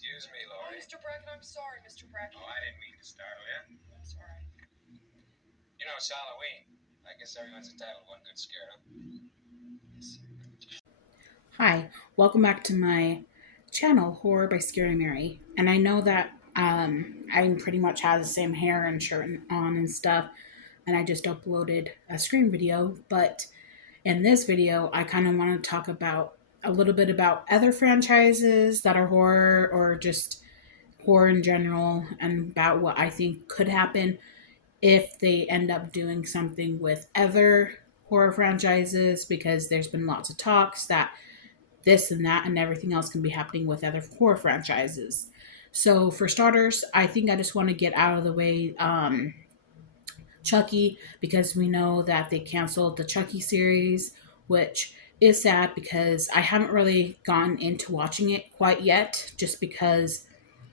Excuse me, Laurie. Mr. Bracken, I'm sorry, Mr. Bracken. Oh, I didn't mean to startle you. That's all right. You know, it's Halloween. I guess everyone's entitled to one good scare, huh? Yes, sir. Hi, welcome back to my channel, Horror by Scary Mary. And I know that I pretty much have the same hair and shirt on and stuff, and I just uploaded a screen video. But in this video, I kind of want to talk about a little bit about other franchises that are horror or just horror in general, and about what I think could happen if they end up doing something with other horror franchises, because there's been lots of talks that this and that and everything else can be happening with other horror franchises. So, for starters, I think I just want to get out of the way Chucky, because we know that they canceled the Chucky series, which is sad because I haven't really gotten into watching it quite yet, just because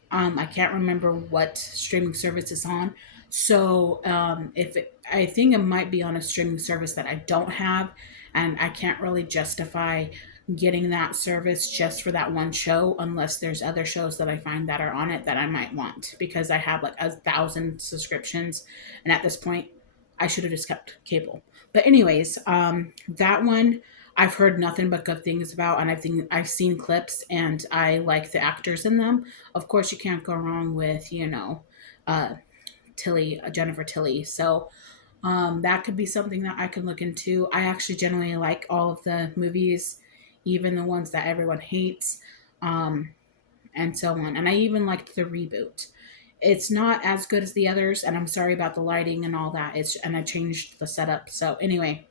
I can't remember what streaming service it's on. So I think it might be on a streaming service that I don't have, and I can't really justify getting that service just for that one show unless there's other shows that I find that are on it that I might want, because I have like 1,000 subscriptions, and at this point I should have just kept cable. But anyways, that one I've heard nothing but good things about, and I've seen clips, and I like the actors in them. Of course, you can't go wrong with uh, Jennifer Tilly. So that could be something that I could look into. I actually generally like all of the movies, even the ones that everyone hates, um, and so on. And I even liked the reboot. It's not as good as the others, and I'm sorry about the lighting and all that. And I changed the setup. So anyway,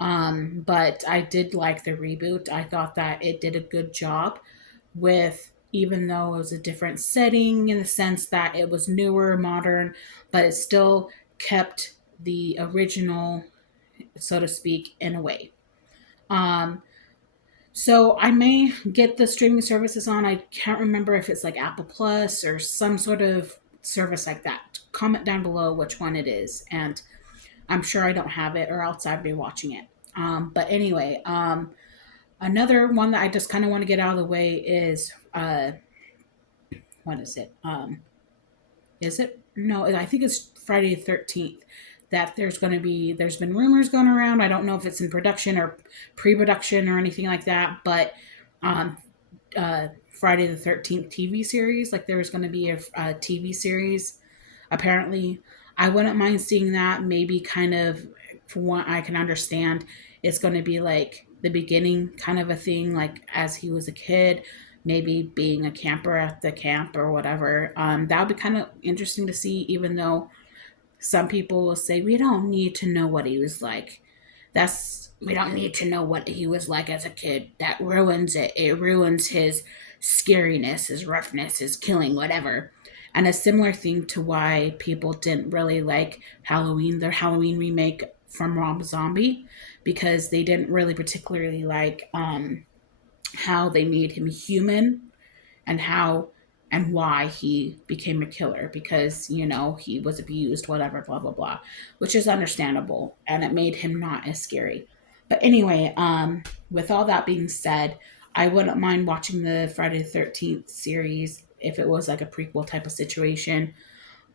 but I did like the reboot. I thought that it did a good job with, even though it was a different setting in the sense that it was newer, modern, but it still kept the original, so to speak, in a way. Um, so I may get the streaming services on. I can't remember if it's like Apple Plus or some sort of service like that. Comment down below which one it is, and I'm sure I don't have it, or else I'd be watching it. But anyway, another one that I just kind of want to get out of the way is what is it? Is it? No, I think it's Friday the 13th. That there's been rumors going around. I don't know if it's in production or pre-production or anything like that, but um, Friday the 13th TV series, like there's going to be a TV series. Apparently, I wouldn't mind seeing that. Maybe kind of, for what I can understand, it's going to be like the beginning kind of a thing, like as he was a kid, maybe being a camper at the camp or whatever. That would be kind of interesting to see, even though some people will say we don't need to know what he was like. We don't need to know what he was like as a kid. That ruins it. It ruins his scariness, his roughness, his killing, whatever. And a similar thing to why people didn't really like Halloween, their Halloween remake from Rob Zombie, because they didn't really particularly like how they made him human, and how and why he became a killer, because he was abused, whatever, blah blah blah, which is understandable, and it made him not as scary. But anyway, with all that being said, I wouldn't mind watching the Friday the 13th series if it was like a prequel type of situation.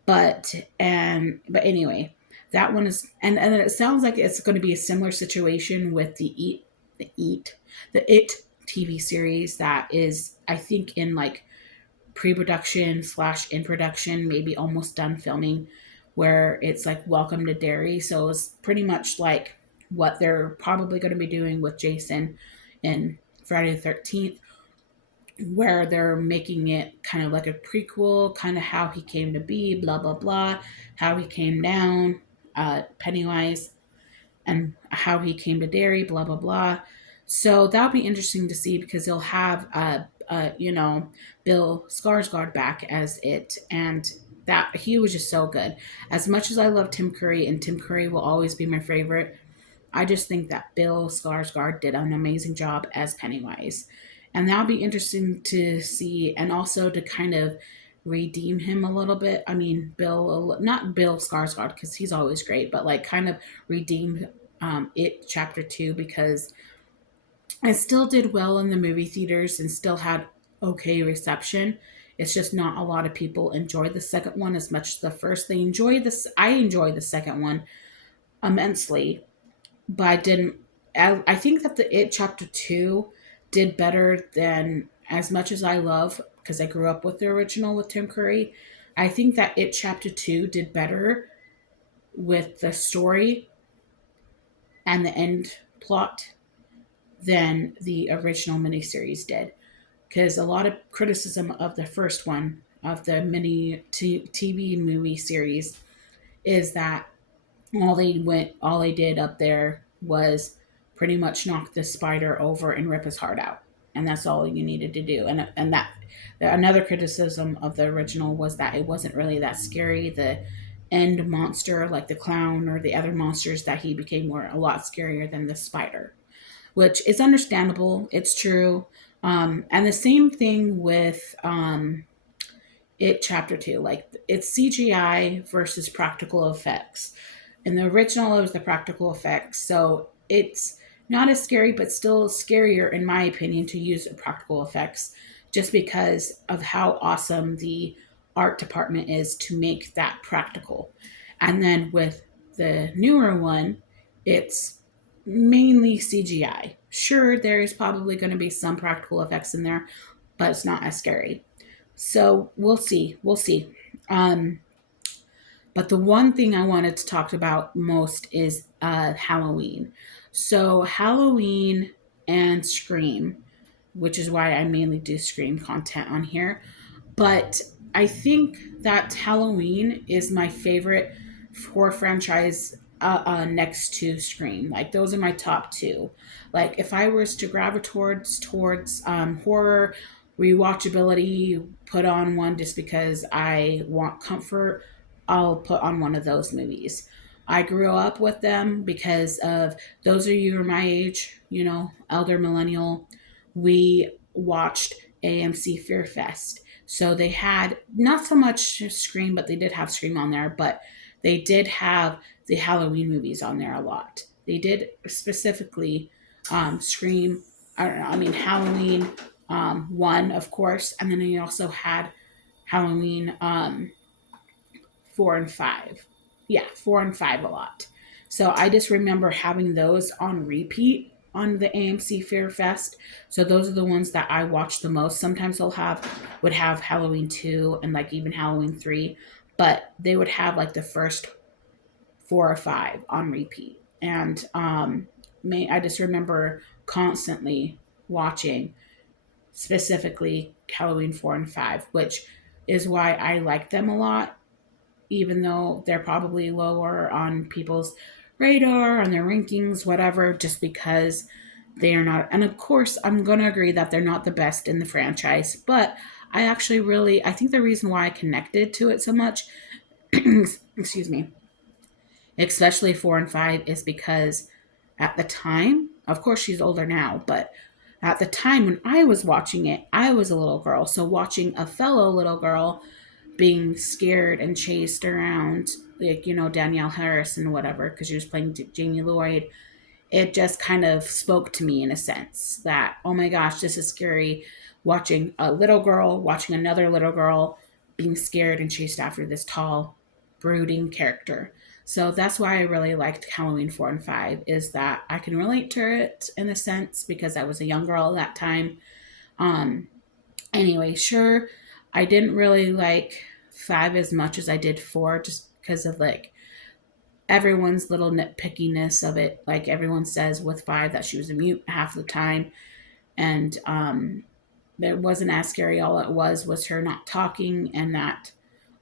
But anyway, that one is, and it sounds like it's going to be a similar situation with the It TV series that is, I think, in like pre-production slash in production, maybe almost done filming, where it's like Welcome to Derry. So it's pretty much like what they're probably going to be doing with Jason in Friday the 13th, where they're making it kind of like a prequel, kind of how he came to be, blah blah blah, how he came down, Pennywise, and how he came to Derry, blah blah blah. So that'll be interesting to see, because they'll have Bill Skarsgård back as it, and that he was just so good. As much as I love Tim Curry, and Tim Curry will always be my favorite, I just think that Bill Skarsgård did an amazing job as Pennywise, and that'll be interesting to see, and also to kind of redeem him a little bit. I mean, not Bill Skarsgård, because he's always great, but like kind of redeem it Chapter 2, because it still did well in the movie theaters and still had okay reception. It's just not a lot of people enjoy the second one as much as the first. They enjoy this. I enjoy the second one immensely, but I didn't. I think that the It Chapter Two did better than, as much as I love, because I grew up with the original with Tim Curry. I think that It Chapter Two did better with the story and the end plot than the original miniseries did. Because a lot of criticism of the first one, of the TV movie series, is that all they did up there was pretty much knock the spider over and rip his heart out, and that's all you needed to do. And that another criticism of the original was that it wasn't really that scary. The end monster, like the clown or the other monsters that he became, were a lot scarier than the spider, which is understandable. It's true. And the same thing with It Chapter 2. Like, it's CGI versus practical effects. In the original, it was the practical effects. So it's not as scary, but still scarier, in my opinion, to use practical effects just because of how awesome the art department is to make that practical. And then with the newer one, it's mainly CGI. Sure, there's probably going to be some practical effects in there, but it's not as scary. So we'll see. We'll see. Um, but the one thing I wanted to talk about most is Halloween. So Halloween and Scream, which is why I mainly do Scream content on here. But I think that Halloween is my favorite horror franchise next to Scream. Like, those are my top two. Like, if I was to gravitate towards horror rewatchability, put on one just because I want comfort, I'll put on one of those movies. I grew up with them because of those of you who are my age, elder millennial. We watched AMC Fear Fest. So they had not so much Scream, but they did have Scream on there, but they did have the Halloween movies on there a lot. They did specifically Scream, Halloween 1, of course, and then they also had Halloween 4 and 5. Yeah, 4 and 5 a lot. So I just remember having those on repeat on the AMC Fear Fest. So those are the ones that I watch the most. Sometimes would have Halloween 2 and like even Halloween 3, but they would have like the first 4 or 5 on repeat. And I just remember constantly watching specifically Halloween 4 and 5, which is why I like them a lot, even though they're probably lower on people's radar, on their rankings, whatever, just because they are not. And of course, I'm going to agree that they're not the best in the franchise, but I think the reason why I connected to it so much, excuse me, especially 4 and 5, is because at the time, of course she's older now, but at the time when I was watching it, I was a little girl. So watching a fellow little girl being scared and chased around, like, Danielle Harris and whatever, because she was playing Jamie Lloyd, it just kind of spoke to me in a sense that, oh my gosh, this is scary, watching a little girl watching another little girl being scared and chased after this tall, brooding character. So that's why I really liked Halloween 4 and 5, is that I can relate to it in a sense because I was a young girl at that time. Anyway, sure, I didn't really like 5 as much as I did 4, just because of like everyone's little nitpickiness of it. Like, everyone says with 5 that she was a mute half the time, and it wasn't as scary. All it was her not talking, and that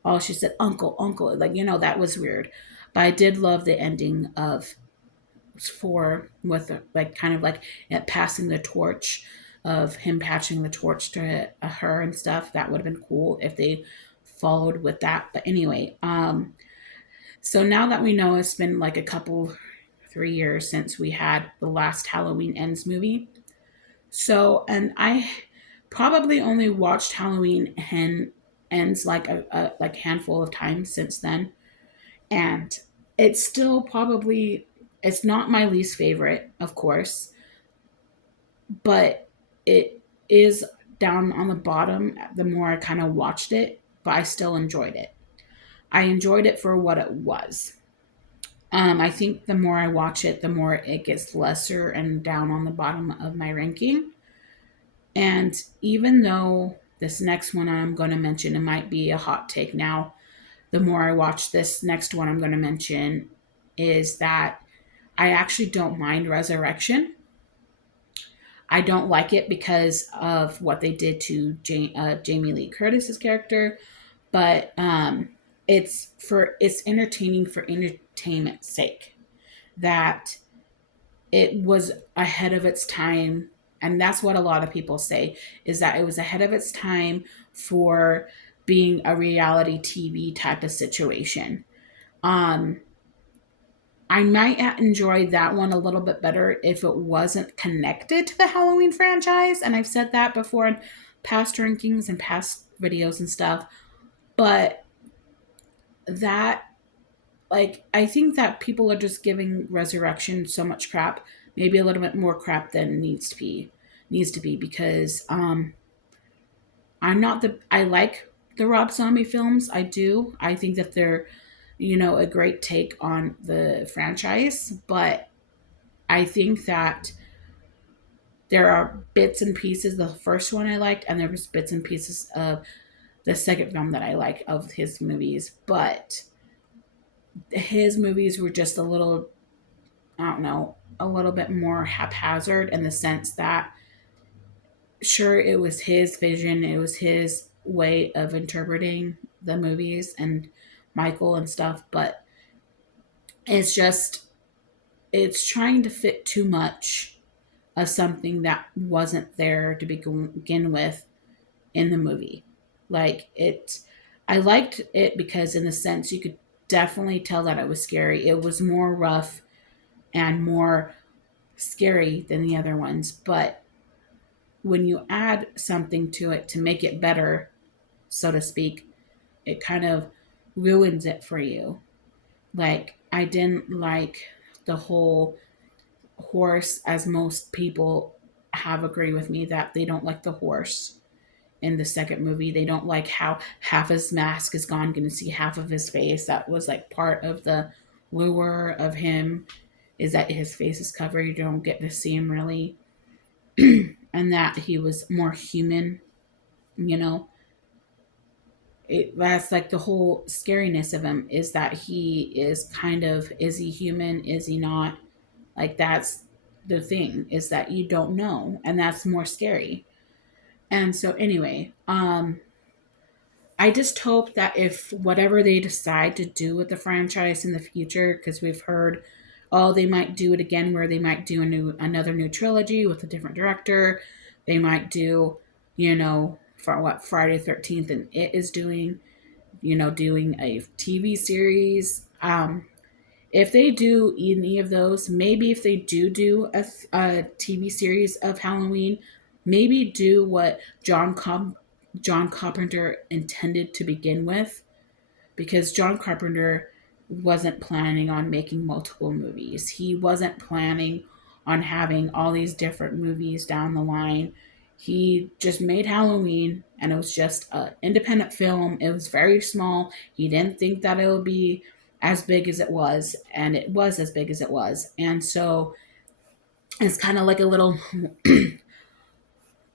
all she said, uncle, uncle, like, that was weird. But I did love the ending of 4 with like kind of like it passing the torch, of him patching the torch to her and stuff. That would have been cool if they followed with that. But anyway, so now that we know it's been like 3 years since we had the last Halloween Ends movie. So, and I probably only watched Halloween Ends like a handful of times since then. And it's still it's not my least favorite, of course, but it is down on the bottom the more I kind of watched it, but I still enjoyed it. I enjoyed it for what it was. I think the more I watch it, the more it gets lesser and down on the bottom of my ranking. And even though this next one I'm going to mention, it might be a hot take now, the more I watch this next one I'm going to mention is that I actually don't mind Resurrection. I don't like it because of what they did to Jamie Lee Curtis's character, but it's entertaining for entertainment's sake. That it was ahead of its time, and that's what a lot of people say is that it was ahead of its time for being a reality TV type of situation. Um, I might enjoy that one a little bit better if it wasn't connected to the Halloween franchise. And I've said that before in past rankings and past videos and stuff. But that, like, I think that people are just giving Resurrection so much crap, maybe a little bit more crap than needs to be because I like the Rob Zombie films. I do. I think that they're a great take on the franchise, but I think that there are bits and pieces. The first one I liked, and there was bits and pieces of the second film that I like of his movies, but his movies were just a little, I don't know, a little bit more haphazard in the sense that, sure, it was his vision, it was his way of interpreting the movies and Michael and stuff, but it's just, it's trying to fit too much of something that wasn't there to begin with in the movie. Like I liked it because in the sense you could definitely tell that it was scary. It was more rough and more scary than the other ones, but when you add something to it to make it better, so to speak, it kind of ruins it for you. Like, I didn't like the whole horse, as most people have agreed with me that they don't like the horse in the second movie. They don't like how half his mask is gone, going to see half of his face. That was like part of the lure of him, is that his face is covered. You don't get to see him really. And that he was more human, you know. That's like the whole scariness of him, is that he is kind of, is he human, is he not? Like, that's the thing, is that you don't know, and that's more scary. And so anyway, I just hope that if whatever they decide to do with the franchise in the future, because we've heard, oh, they might do it again, where they might do another new trilogy with a different director. They might do, for what Friday the 13th and It is doing, doing a TV series. If they do any of those, maybe if they do a TV series of Halloween, maybe do what John Carpenter intended to begin with, because John Carpenter wasn't planning on making multiple movies. He wasn't planning on having all these different movies down the line. He just made Halloween, and it was just an independent film. It was very small. He didn't think that it would be as big as it was, and it was as big as it was. And so it's kind of like a little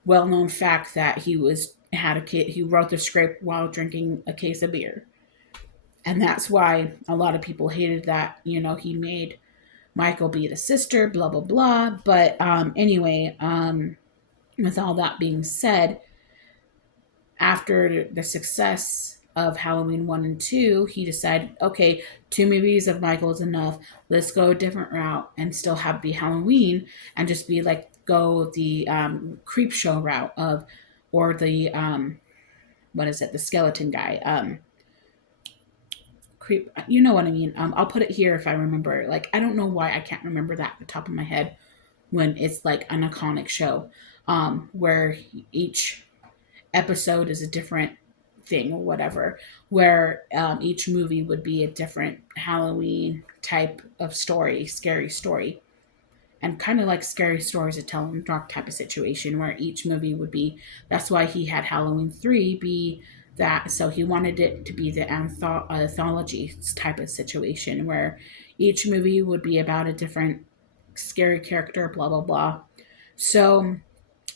well-known fact that he wrote the script while drinking a case of beer. And that's why a lot of people hated that, he made Michael be the sister, blah, blah, blah. But anyway, with all that being said, after the success of Halloween 1 and 2, he decided, okay, 2 movies of Michael is enough. Let's go a different route and still have be Halloween and just be like, go the creep show route of, or the, the skeleton guy. Creep, you know what I mean. I'll put it here if I remember. Like, I don't know why I can't remember that at the top of my head when it's like an iconic show, where each episode is a different thing or whatever, where each movie would be a different Halloween type of story, scary story. and kind of like scary stories to tell in dark type of situation where each movie would be. That's why he had Halloween 3 be that. So he wanted it to be the anthology type of situation where each movie would be about a different scary character, blah blah blah. So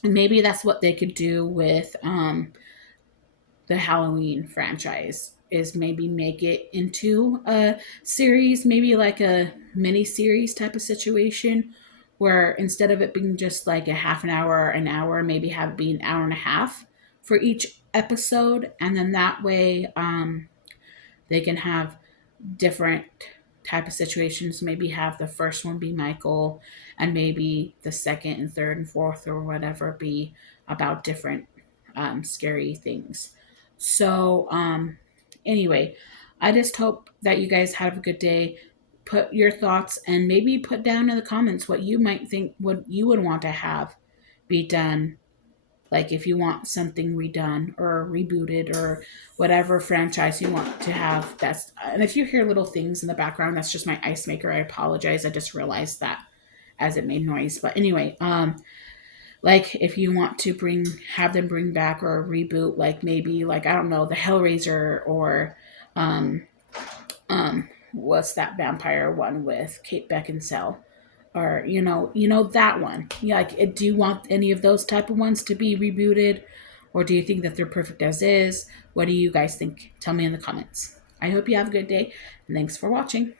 maybe that's what they could do with the Halloween franchise, is maybe make it into a series, maybe like a mini series type of situation where instead of it being just like a half an hour, maybe have it be an hour and a half for each episode. And then that way they can have different type of situations. Maybe have the first one be Michael, and maybe the second and third and fourth or whatever be about different scary things. So anyway, I just hope that you guys have a good day. Put your thoughts and maybe put down in the comments what you might think what you would want to have be done, like if you want something redone or rebooted or whatever franchise you want to have. That's, and if you hear little things in the background, that's just my ice maker. I apologize. I just realized that as it made noise. But anyway, like if you want to have them bring back or reboot, like maybe like, I don't know, the Hellraiser or um what's that vampire one with Kate Beckinsale, or that one. Yeah, like do you want any of those type of ones to be rebooted, or do you think that they're perfect as is? What do you guys think? Tell me in the comments. I hope you have a good day, and thanks for watching.